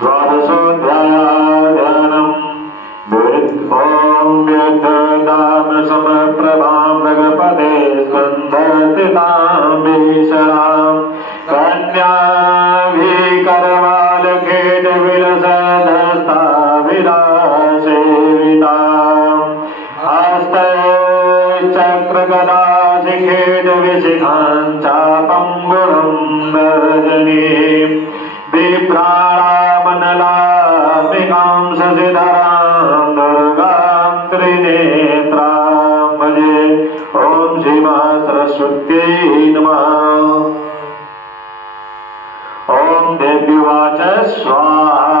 द्वादशोऽध्यायः ॐ व्यक्तां समप्रभां भगवते स्कन्धस्थितां भीषणां कन्याभिकरवालखेटविलसदस्ताभिलाषेवितां हस्ते चक्रगदाशिखेटविशिखां चापं गुणं वर्जनीं बिभ्राणामनलाम्बिकां शशिधरां दुर्गां त्रिनेत्रां भजे। ॐ श्रीमहासरस्वत्यै नमः। ॐ देव्युवाच स्वाहा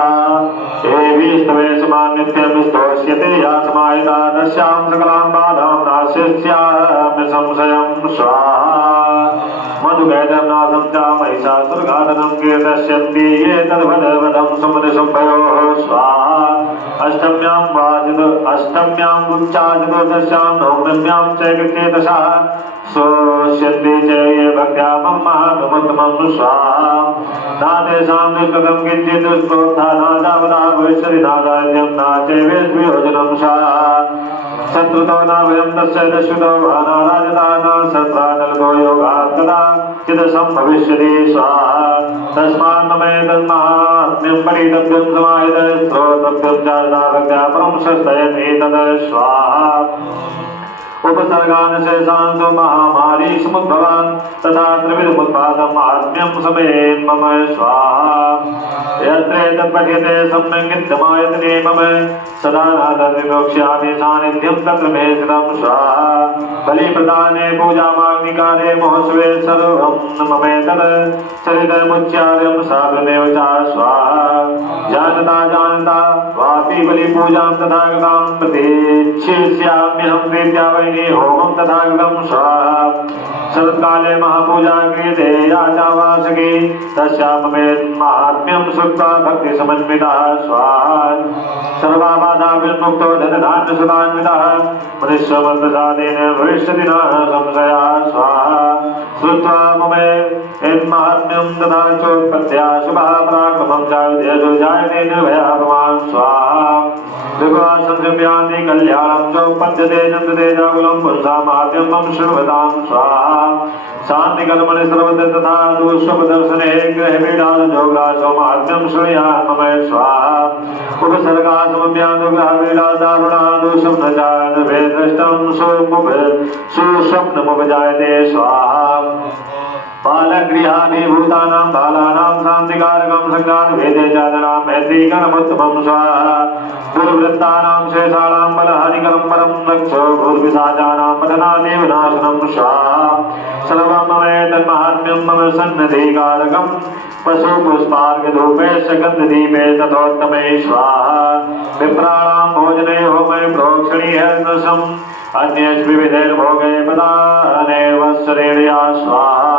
एवि स्तवे समान्यत्यं स्तोष्यते या समाहिता तस्यां सकलां बाधां नाशयिष्यामि संशयं स्वाहा मधुकैटं नाशं च महिषासुरघातनं कीर्तयन्ति ये तद्वदवदं सुमनसंभयोः स्वाहा अष्टम्याम् उच्चाचतुर्दश्यां नवम्यां चैकचेतसा सोष्यन्ति च ये भक्त्या मम महात्मतमं स्वाहा नातेषां दुष्कृतं किञ्चित् दुष्प्रोक्ता नादावदा भविष्यति नादाद्यं नाचैवेद्वियोजनं स्वाहा शत्रुतो न वयं तस्य दश्युतो भानाराजता न सत्रानलको योगात् कदा चिदशं भविष्यति स्वाहा तस्मान् ममेतन्माहात्म्यं परितव्यं समाहितं श्रोतव्यं च भक्त्या परं शस्तयति तत् स्वाहा उपसर्गान् शेषांसु महामारी समुद्भवान् तथा त्रिविधमुत्पादम् आत्म्यं समेत् मम स्वाहा यत्र तत्पठ्यते सम्यग्नित्यमायतने मम सदा नादर्विमोक्ष्यामि सान्निध्यं तत्र मे स्थितं स्वाहा बलिप्रदाने पूजामाग्निकाले महोत्सवे सर्वं ममेतत् चरितमुच्चार्यं साधुमेव च स्वाहा जानता वापि बलिपूजां तथागतां प्रतीक्षिष्याम्यहं प्रीत्या वै होमं तथागतं स्वाहा शरत्काले महापूजा क्रियते या चावासकी तस्यां महात्म्यं श्रुत्वा भक्तिसमन्वितः स्वाहा सर्वाबाधाविर्मुक्तो धनधान्यसुतान्वितः मनुष्यमन्तसादेन भविष्यति न संशयः स्वाहा श्रुत्वा महात्म्यं तथा चोत्पत्त्या शुभः पराक्रमं च विद्येषु जायते निर्भयः भवान् स्वाहा ऋग्वासंसंव्यान्ति कल्याणं चोत्पद्यते नन्दते जागुलं पुंसां महात्म्यं मम शृण्वतां स्वाहा शान्तिकर्मणि सर्वत्र तथा दुष्प्रदर्शने ग्रहपीडाजोग्रासो महात्म्यं श्रूयात् मम स्वाहा उपसर्गासमभ्यानुग्रहपीडादारुणा दोषं न जायते भेदृष्टं सुस्वप्नमुपजायते स्वाहा बालगृहाभिभूतानां बालानां शान्तिकारकं सङ्गाद्भेदे चादनां मैत्रीकरणमुत्तमं स्वाहा दुर्वृत्तानां शेषाणां बलहानिकरं परं रक्षो भूर्पिशाचानां पतनादेव नाशनं स्वाहा सर्वं ममेतन्माहात्म्यं मम सन्नधिकारकं पशुपुष्पार्घधूपेश्च गन्धदीपे तथोत्तमे स्वाहा विप्राणां भोजने होमे प्रोक्षणीयर्नशम् अन्येषु विविधैर्भोगे पदानेर्वत्सरेण्या स्वाहा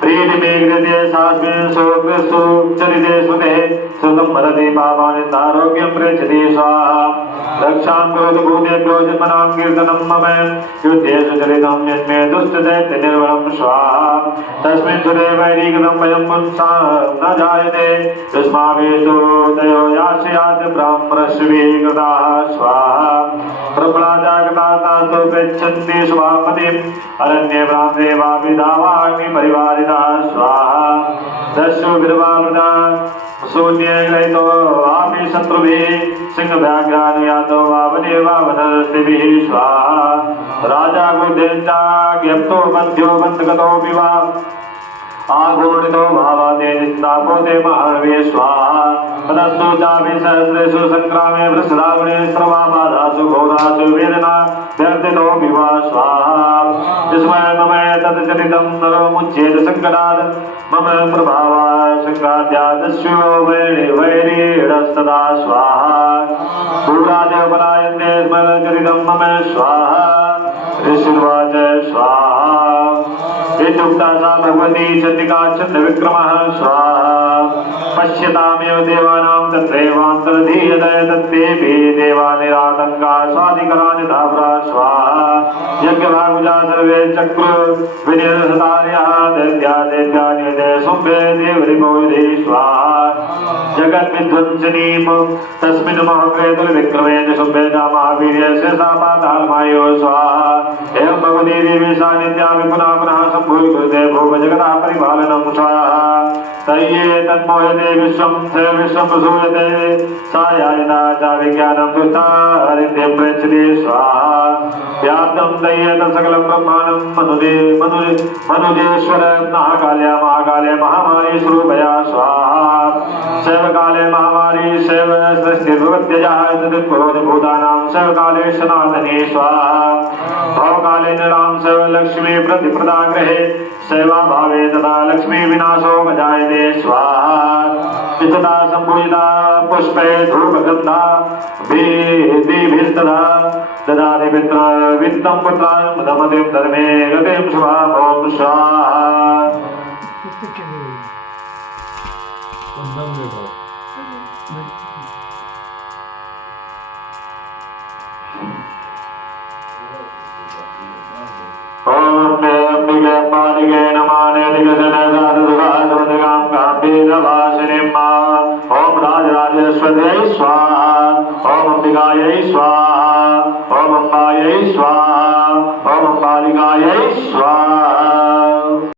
प्रीतिमेघ्यते सास्मिन् शोकसु चरिते स्मृते सुखं मदति पापानि आरोग्यं प्रेषति स्वाहा रक्षां करोतु भूतेभ्यो जन्मनां कीर्तनं मम युद्धेषु चरितं यन्मे दुष्टदैत्यनिर्वहं स्वाहा तस्मिन् सुरे वैरीकृतं वयं पुंसां न जायते युष्माभिषु तयो यास्यात् ब्राह्मणश्रीः कृताः स्वाहा ब्रह्मणा जागतास्तु पृच्छन्ति स्वापतिम् अरण्ये भ्रान्ते वापि दावाग्नि परिवारिता स्वाहा दस्यु विर्वावृता शून्ये ग्रहितो वापि शत्रुभिः सिंहव्याघ्रानुयातो वावने वावनस्तिभिः स्वाहा राजा क्रुद्धेन च ज्ञप्तो बन्ध्यो बन्धगतोऽपि वा आघूर्णितो भावाते निस्तापोते महारवे स्वाहा तदस्तु चापि सहस्रेषु सङ्ग्रामे वृषरावणे सर्वाबाधासु घोरासु वेदना व्यर्थितोऽपि वा स्वाहा विस्मय मम तच्चरितं नरोमुच्येत सङ्कटात् मम प्रभावा सङ्गाद्यादस्यो वैरीडस्तदा स्वाहा दूरादेवपलायन्ते स्मरचरितं मम स्वाहा ऋषिर्वाच स्वाहा इत्युक्ता सा भगवती चण्डिका चण्डविक्रमः स्वाहा पश्यतामेव देवानां तत्रैवान्तर्धीयते तत्तेऽपि देवा निरातङ्का स्वादिकराणि धावरा स्वाहा यज्ञभागुजा सर्वे चक्र विनिर्हतार्यः दैत्यादेव्यान्यते शुम्भे देवरिपौरिधि स्वाहा जगद्विध्वंसिनीं तस्मिन् महाक्रेतुलविक्रमेण शुभ्रेजा महावीर्यस्य सा पातालमायो स्वाहा एवं भगवती देवी सा नित्यापि पुनः पुनः सम्भूय कृते भोग जगतः परिपालनं स्वाहा तय्ये तन्मोहते विश्वं स विश्वं प्रसूयते सा यायिता च विज्ञानं दुष्टारित्यं प्रयच्छति स्वाहा व्याप्तं तय्ये तत्सकलं ब्रह्माण्डं मनुजेश्वर महाकाले महामारी स्वरूपया स्वाहा शैवकाले महामारी शैव सृष्टिर्भवत्यजः भूतानां शैवकाले सनातने स्वाहा भवकाले नृणां शैव लक्ष्मी प्रतिप्रदा गृहे शैवाभावे तथा लक्ष्मी विनाशो जायते स्वाहा इतदा सम्पूजिता पुष्पे धूपगन्धा दीभिस्तदा ददाति वित्तं पुत्रान् मदमतिं धर्मे गतिं शुभां ॐ स्वाहा ओम अंबिके पालिके नमाने दिगजने साधुगां गांभीर्यवासिनीं ओम राजराजेश्वर्यै स्वाहा ओम अंबिकायै स्वाहा ओम अंबायै स्वाहा ओम अंबालिकायै स्वाहा